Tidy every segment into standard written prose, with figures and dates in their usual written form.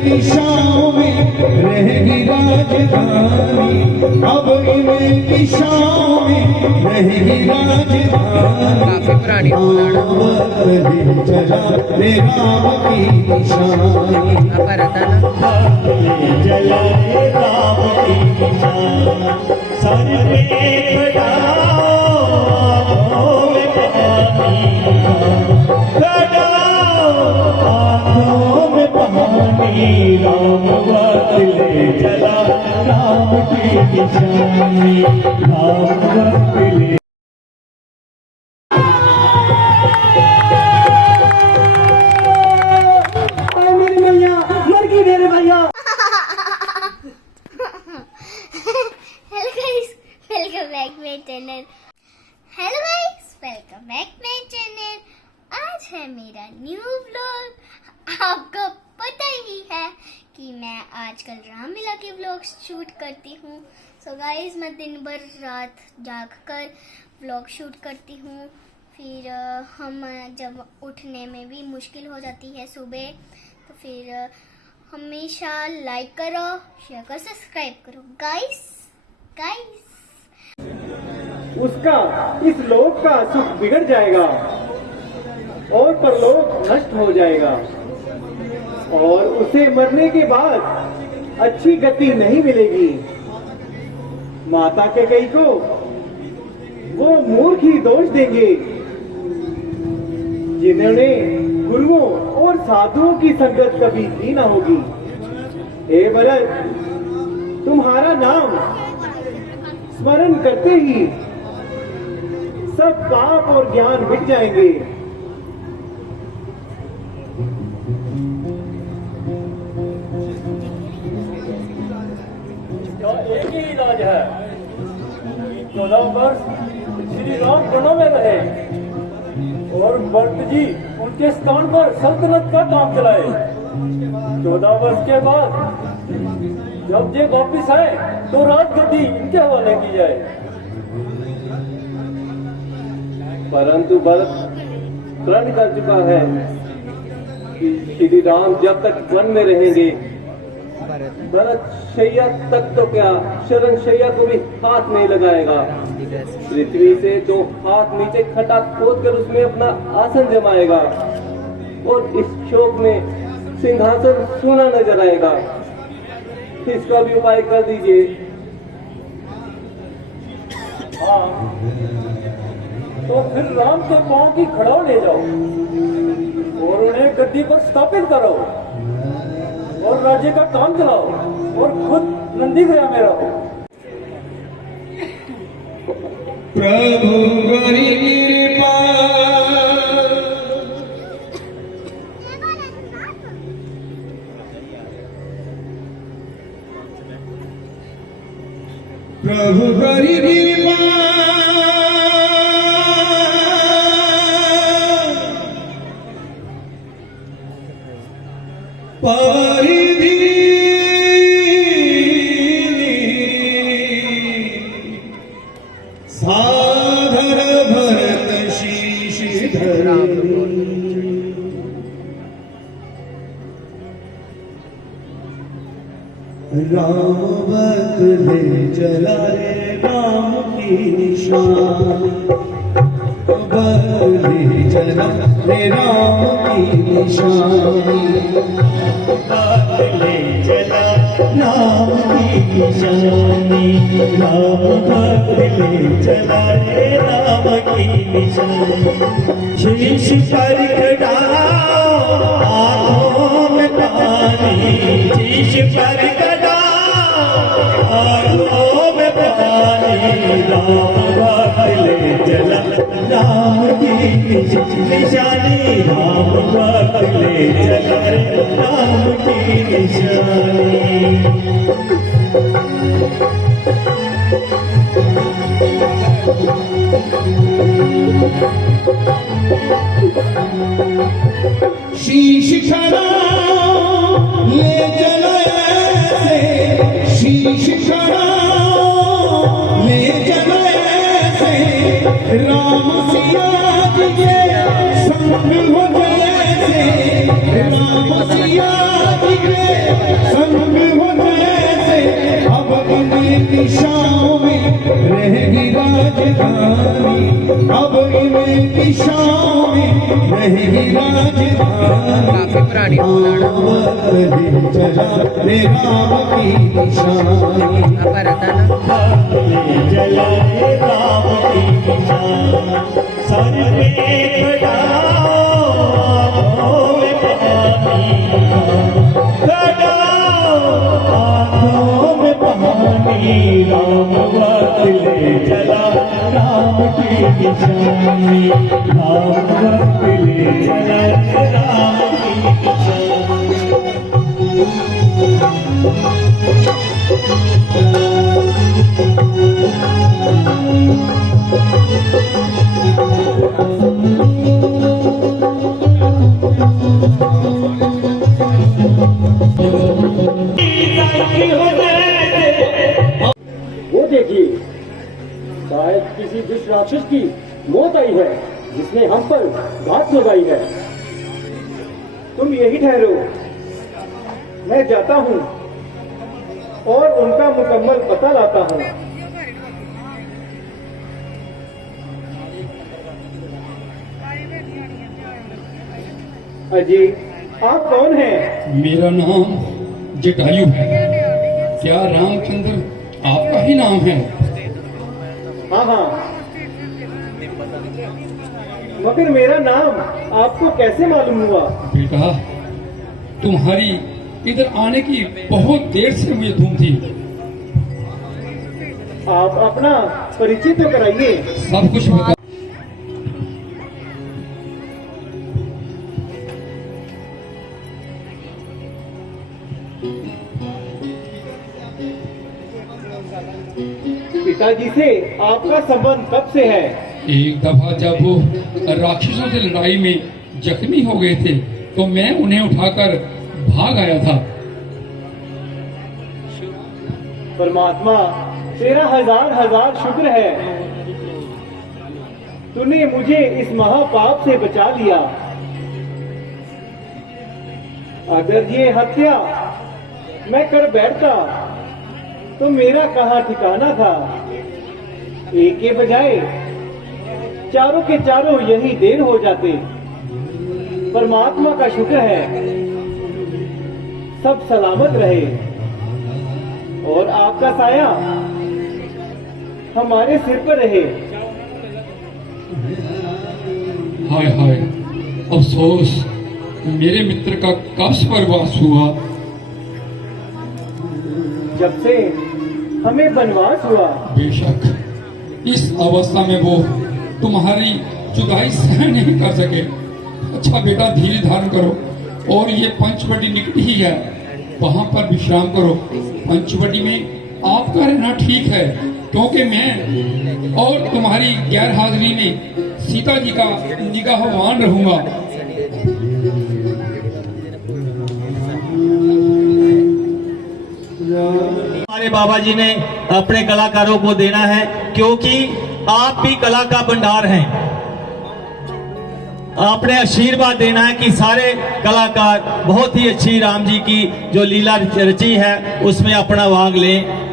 दिशाओं में रहेगी राजधानी, अब इन्हीं दिशाओं में रहेगी राजधानी। ले चला रे राम की निशानी, चला रे राम की निशानी। सर पे राम वक्त ले चला राम की निशानी, राम वक्त ले। मेरी भैया मर गई मेरे भैया। Hello guys, welcome back my channel. Hello guys, welcome back my channel. आज है मेरा न्यू व्लॉग। आपको पता ही है कि मैं आजकल रामलीला के व्लॉग्स शूट करती हूँ। सो गाइस, मैं दिन भर रात जागकर व्लॉग शूट करती हूँ। फिर हम जब उठने में भी मुश्किल हो जाती है सुबह, तो फिर हमेशा लाइक करो, शेयर करो, सब्सक्राइब करो गाइस। उसका इस लोक का सुख बिगड़ जाएगा और परलोक नष्ट हो जाएगा, और उसे मरने के बाद अच्छी गति नहीं मिलेगी। माता के कई को वो मूर्ख ही दोष देंगे जिन्होंने गुरुओं और साधुओं की संगत कभी की ना होगी। हे भरत, तुम्हारा नाम स्मरण करते ही सब पाप और ज्ञान मिट जाएंगे। एक ही इलाज है, 14 वर्ष श्री राम वनों में रहे और भरत जी उनके स्थान पर सल्तनत का काम चलाए। 14 वर्ष के बाद जब ये वापिस आए तो राजगद्दी इनके हवाले की जाए। परंतु भरत प्रण कर चुका है कि श्री राम जब तक वन में रहेंगे, भरत शैया तक तो क्या, शरण शैया को भी हाथ नहीं लगाएगा। पृथ्वी से 2 हाथ नीचे खटा खोद कर उसमें अपना आसन जमाएगा और इस शोक में सिंहासन सूना नजर आएगा। इसका भी उपाय कर दीजिए। हाँ, तो फिर राम के पांव की खड़ाव ले जाओ और उन्हें गद्दी पर स्थापित करो और राज्य का काम चलाओ और खुद नंदीग्राम में रहो। प्रभु गौरी कृपा, प्रभु गौरी कृपा, परिधि साधर भरत शीश धरे। राम वक्त ले चला रे राम की निशानी, ले चला रे राम की निशानी, ले चला राम की निशानी, राम भक्त ले चला रे राम की निशानी। शीश पर खड़ाओ आंखों में पानी, शीश पर खड़ाओ आंखों में पानी, राम भक्त ले चला राम की निशानी, राम भक्त ले चला राम की निशानी। शीश खड़ा ले चला ऐसे, शीश खड़ा ले चला ऐसे, राम सिया जी के संग हो जैसे, राम सिया जी के संग हो जैसे अब इनकी शाम में रहेगी राजधानी अब इनकी शाम में रहेगी राजधानी चला रे राम की निशानी जला राम की निशान सर पे खड़ाओ में पानी आँखों में पानी राम वक्त ले चला राम की निशानी राम वक्त ले चला राम की वो देखिए, शायद किसी दुष्ट राक्षस की मौत आई है जिसने हम पर घात लगाई है। तुम यही ठहरो, मैं जाता हूँ और उनका मुकम्मल पता लाता हूँ। अजी, आप कौन हैं? मेरा नाम जटायु है। क्या रामचंद्र आपका ही नाम है? हाँ हाँ, मगर मेरा नाम आपको कैसे मालूम हुआ? बेटा, तुम्हारी इधर आने की बहुत देर से मुझे धूम थी। आप अपना परिचय तो कराइए। सब कुछ बता। पिताजी से आपका संबंध कब से है? एक दफा जब वो राक्षसों से लड़ाई में जख्मी हो गए थे तो मैं उन्हें उठाकर भाग आया था। परमात्मा तेरा हजार हजार शुक्र है, तूने मुझे इस महापाप से बचा लिया। अगर ये हत्या मैं कर बैठता तो मेरा कहाँ ठिकाना था। एक के बजाय चारों के चारों यही देर हो जाते। परमात्मा का शुक्र है सब सलामत रहे और आपका साया हमारे सिर पर रहे। हाय हाय, अफसोस मेरे मित्र का कब स्वर्गवास हुआ। जब से हमें वनवास हुआ। बेशक इस अवस्था में वो तुम्हारी जुदाई सहन नहीं कर सके। अच्छा बेटा, धीरे धारण करो और ये पंचवटी निकट ही है, वहां पर विश्राम करो। पंचवटी में आपका रहना ठीक है क्योंकि मैं और तुम्हारी गैर हाजिरी में सीता जी का निगाहवान रहूंगा। हमारे बाबा जी ने अपने कलाकारों को देना है क्योंकि आप भी कला का भंडार हैं। आपने आशीर्वाद देना है कि सारे कलाकार बहुत ही अच्छी राम जी की जो लीला रची है उसमें अपना भाग लें।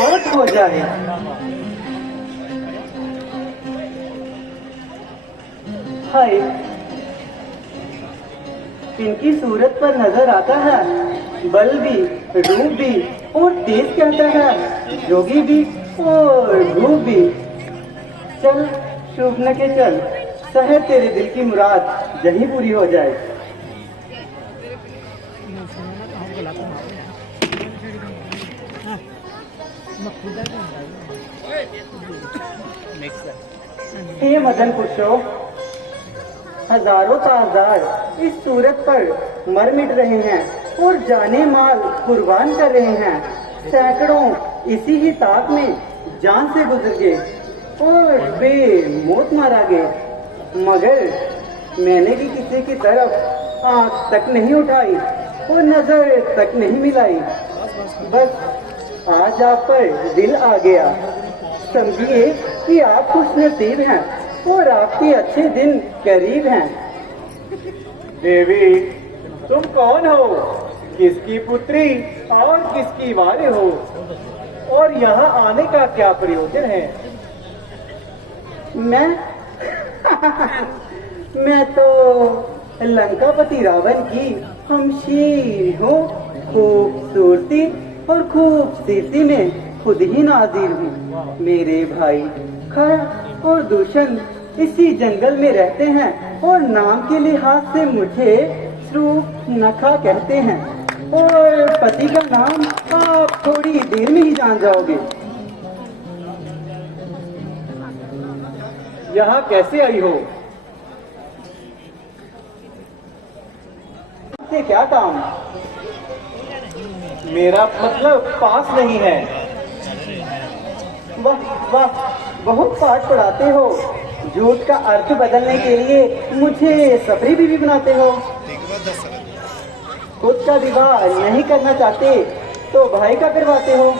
आउट हो जाए। हाय, इनकी सूरत पर नजर आता है बल भी, रूप भी और तेज कहता है, जोगी भी और रूप भी। चल शुभन के चल, शहर तेरे दिल की मुराद यही पूरी हो जाए। हे मदन पुरुषों, हजारों ताजदार इस सूरत पर मर मिट रहे हैं और जाने माल कुर्बान कर रहे हैं। सैकड़ों इसी ही ताक में जान से गुजर गए और बेमौत मारा गए, मगर मैंने भी किसी की तरफ आंख तक नहीं उठाई और नजर तक नहीं मिलाई। बस आज आप पर दिल आ गया। समझिए कि आप खुश नसीब हैं और आपके अच्छे दिन करीब हैं। देवी, तुम कौन हो? किसकी पुत्री और किसकी वाले हो? और यहाँ आने का क्या प्रयोजन है? मैं तो लंकापति रावण की हमशीर हूँ। खूबसूरती और खूबसूरती में खुद ही नाजिर हूँ। मेरे भाई खर और दूषण इसी जंगल में रहते हैं और नाम के लिहाज से मुझे नखा कहते हैं और पति का नाम आप थोड़ी देर में ही जान जाओगे। यहाँ कैसे आई हो? से क्या काम? मेरा मतलब पास नहीं है। वाह वाह, बहुत पाठ पढ़ाते हो। झूठ का अर्थ बदलने के लिए मुझे सफरी बीवी बनाते हो। खुद का विवाह नहीं करना चाहते तो भाई का करवाते हो।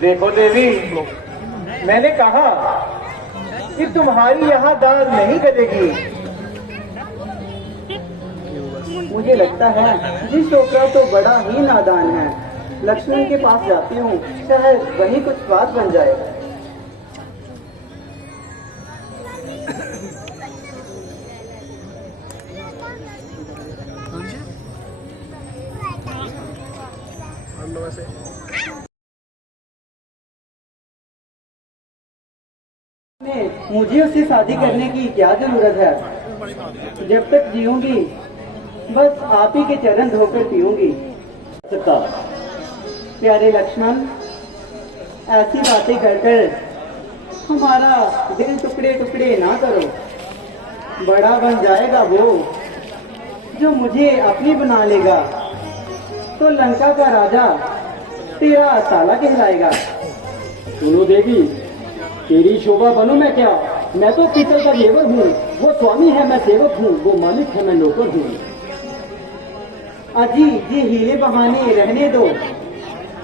देखो देवी, मैंने कहा कि तुम्हारी यहाँ दाल नहीं गलेगी। मुझे लगता है जी छोकरा तो बड़ा ही नादान है। लक्ष्मण के पास जाती हूँ, शायद वही कुछ बात बन जाए। मुझे उससे शादी करने की क्या जरूरत है? जब तक जीऊंगी बस आप ही के चरण धोकर पीऊंगी। प्यारे लक्ष्मण, ऐसी बातें कर हमारा दिल टुकड़े टुकड़े ना करो। बड़ा बन जाएगा वो जो मुझे अपनी बना लेगा, तो लंका का राजा तेरा साला कहलाएगा। सुनो देवी, तेरी शोभा बनूं मैं क्या? मैं तो पीतल का जेवर हूँ। वो स्वामी है, मैं सेवक हूँ। वो मालिक है, मैं नौकर हूँ। अजी ये हीले बहाने रहने दो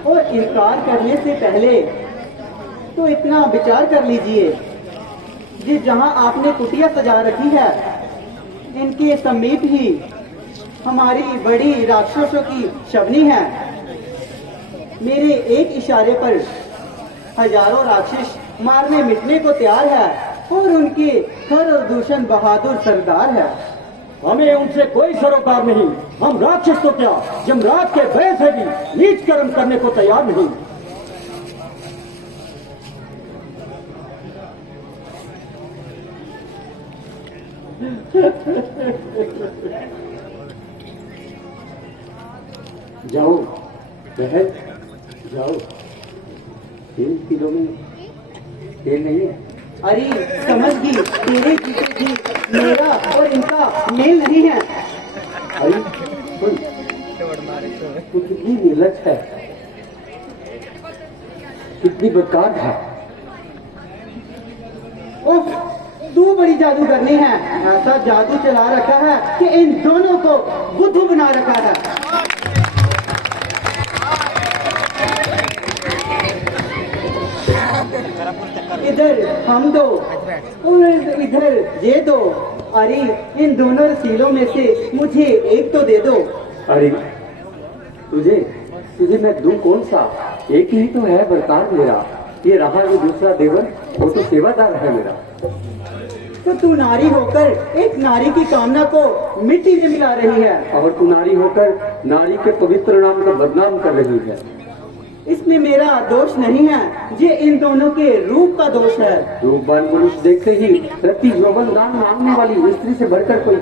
और इनकार करने से पहले तो इतना विचार कर लीजिए। जी जहाँ आपने कुटिया सजा रखी है, इनके समीप ही हमारी बड़ी राक्षसों की छवनी है। मेरे एक इशारे पर हजारों राक्षस मारने मिटने को तैयार है और उनके खर और दूषण बहादुर सरदार है। हमें उनसे कोई सरोकार नहीं। हम राक्षस तो क्या, यमराज के भय से भी नीच कर्म करने को तैयार नहीं। जाओ बहन, जाओ। 3 किलो में तेल नहीं है। अरे समझ गई, तेरे जीते जी मेरा और इनका मेल नहीं है। अरे सुन, तू कितनी निर्लज है, कितनी बदकार है। उफ, तू बड़ी जादू करनी है। ऐसा जादू चला रखा है कि इन दोनों को बुद्धू बना रखा है। इधर हम दो और इधर ये दो। अरे इन दोनों रसीलों में से मुझे एक तो दे दो। अरे तुझे तुझे मैं दूं कौन सा? एक ही तो है बरतार मेरा। ये रहा जो दूसरा देवर, वो तो सेवादार है मेरा। तो तू नारी होकर एक नारी की कामना को मिट्टी में मिला रही है, और तू नारी होकर नारी के पवित्र नाम को बदनाम कर रही है। इसमें मेरा दोष नहीं है, ये इन दोनों के रूप का दोष है। रूपवान पुरुष देखते ही रति यौवन दान मांगने वाली स्त्री से बढ़कर कोई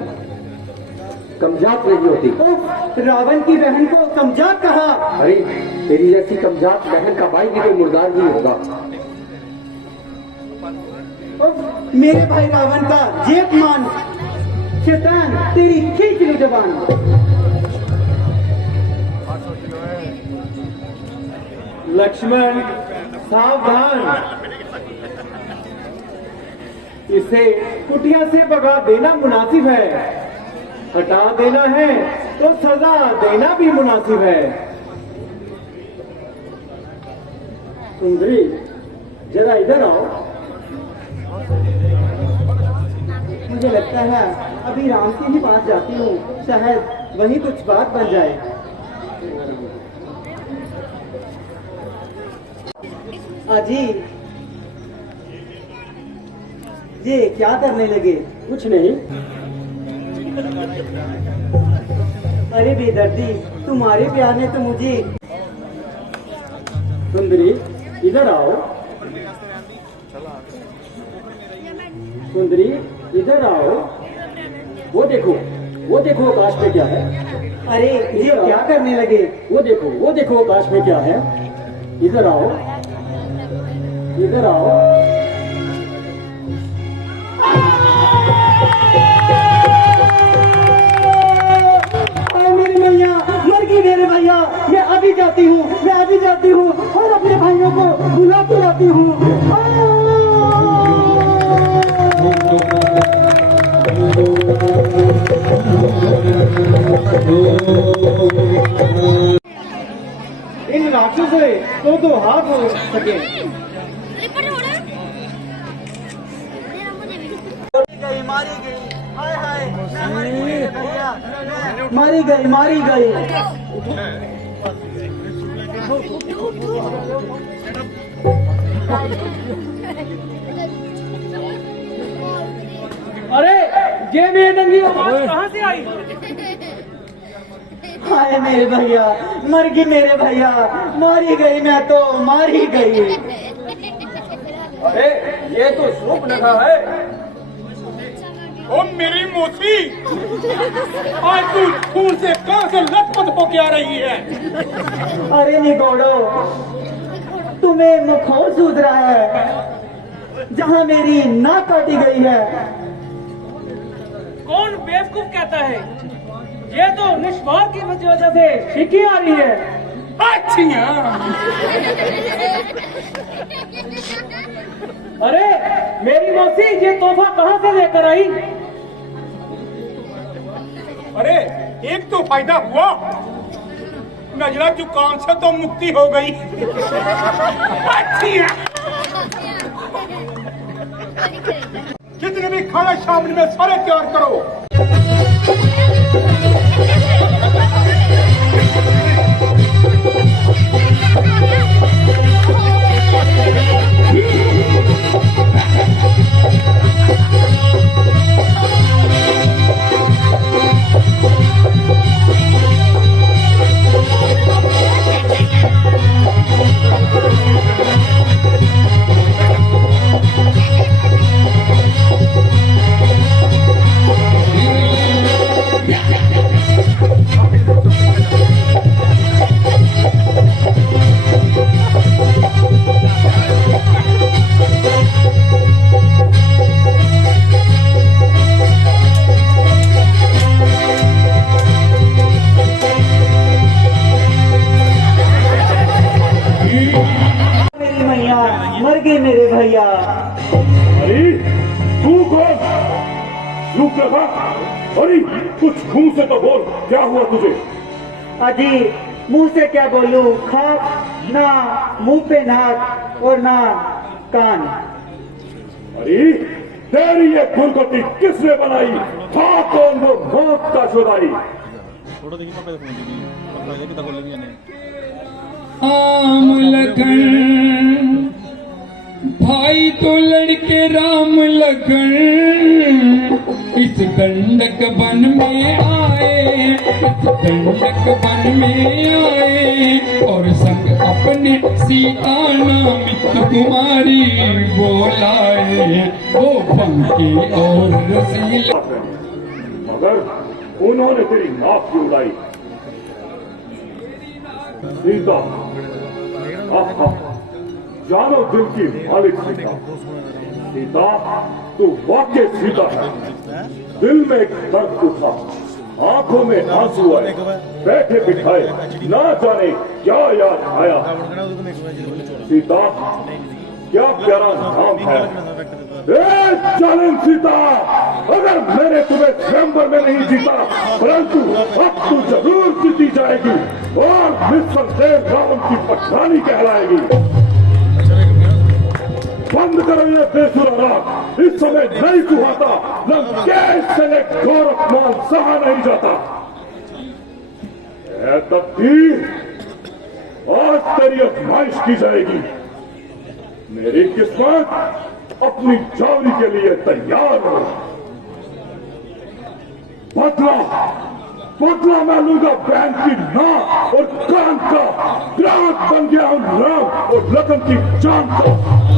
कमजात नहीं होती। ओह, रावण की बहन को कमजात कहा। अरे तेरी जैसी कमजात बहन का भाई भी कोई मुर्दार नहीं होगा। ओह, मेरे भाई रावण का जेब मान, शैतान तेरी खींच लो जबान। लक्ष्मण सावधान, इसे कुटिया से भगा देना मुनासिब है, हटा देना है तो सजा देना भी मुनासिब है। सुंदरी जरा इधर आओ। मुझे लगता है अभी राम के ही पास जाती हूँ, शायद वही कुछ बात बन जाए। अजी ये क्या करने लगे? कुछ नहीं। अरे बेदर्दी, तुम्हारे प्यार ने तो मुझे। सुंदरी इधर आओ। सुंदरी इधर आओ। वो देखो आकाश में क्या है। अरे ये क्या करने लगे? वो देखो आकाश में क्या है। इधर आओ, इधर आओ। मेरे भैया मर गई, मेरे भैया। मैं अभी जाती हूँ और अपने भाइयों को बुला के लाती हूँ। इन राक्षसों से तो हाथ हो सके। मारी गई, हाय हाय, मैं मर गई मेरे भैया, मारी गई। अरे ये बेढंगी आवाज कहाँ से आई? हाय मेरे भैया, मर गई मेरे भैया, मारी गई, मैं तो मारी गई। अरे ये तो सूप लगा है। ओ मेरी मोची, आज तू खून से कहां से लथपथ होके आ रही है? अरे निगोड़ो, तुम्हें मुखौर सूझ रहा है जहाँ मेरी नाक काटी गई है। कौन बेवकूफ कहता है? ये तो निष्पार की वजह से शिकी आ रही है। अच्छा, अरे मेरी मौसी ये तोहफा कहाँ से लेकर आई? अरे एक तो फायदा हुआ, नजला जुकाम से तो मुक्ति हो गई। जितने भी खाना शामिल में सारे तैयार करो। मर गए मेरे भैया। अरे तू कौन? रुक लगा। अरे कुछ खून से तो बोल, क्या हुआ तुझे? अजी मुंह से क्या बोलूं, खाक ना, मुंह पे नाक और ना कान। अरे तेरी ये दुर्गति किसने बनाई? था कौन वो मौत का शुदाई? आम लगन भाई तो लड़के राम लगन इस दंडक वन में आए, इस दंडक वन में आए और संग अपने सीता नाम कुमारी बोलाए, वो बंके और रसीला। मगर उन्होंने तेरी नाक क्यों लाई? सीता, आहा, जानो दिल की मालिक सीता। सीता, तू वाकई सीता है। दिल में एक दर्द उठा, आंखों में आंसू आए, बैठे बिठाए ना जाने क्या याद आया। सीता, क्या प्यारा नाम है। जालिम सीता, अगर मैंने तुम्हें स्वयंवर में नहीं जीता, परंतु अब तू जरूर जीती जाएगी और निस्संदेह रावण की पठानी कहलाएगी। बंद करो ये बेसुरा राग, इस समय नहीं सुहाता, लंकेश से घोर अपमान सहा नहीं जाता। ऐ तकदीर, आज तेरी आजमाइश की जाएगी। मेरी किस्मत अपनी जावरी के लिए तैयार हो। बदला बदला मैं लूंगा बहन की नाक और कान का। ग्राहक बन गया हूं राम और लखन की जान का।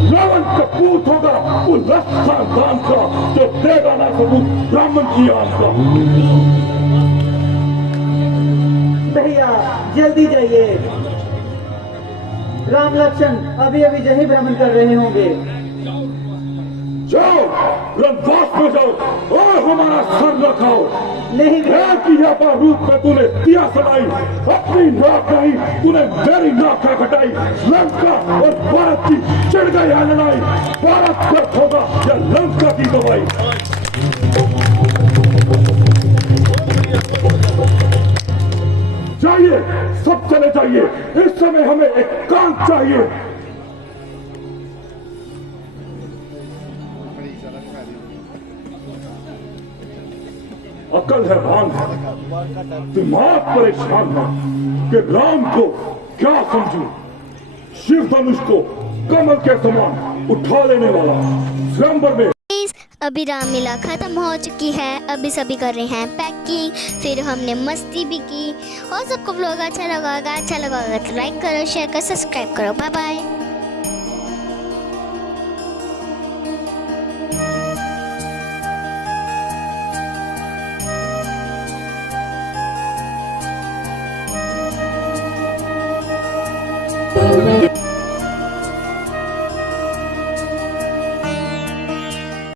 रावण का पूत होगा वो लख खानदान का, जो देगा ना सबूत ब्राह्मण की आन का। भैया जल्दी जाइए, राम लक्ष्मण अभी अभी जही भ्रमण कर रहे होंगे। जाओ रणवास में जाओ और हमारा सर रखाओ। नहीं की रूप में तूने दिया सलाई, अपनी नाक नहीं तूने मेरी नाक का घटाई। लंका और भारत की चिढ़ गई है लड़ाई, भारत पर होगा या लंका की दवाई। जाइए सब चले जाइए, इस समय हमें एकांत चाहिए। अकल है भान है, दिमाग परेशान है कि राम को क्या समझूं। शिव धनुष को कमल के समान उठा लेने वाला स्वयंवर में। अभी रामलीला खत्म हो चुकी है, अभी सभी कर रहे हैं पैकिंग, फिर हमने मस्ती भी की और सबको व्लॉग अच्छा लगा होगा तो लाइक करो, शेयर करो, सब्सक्राइब करो। Bye bye.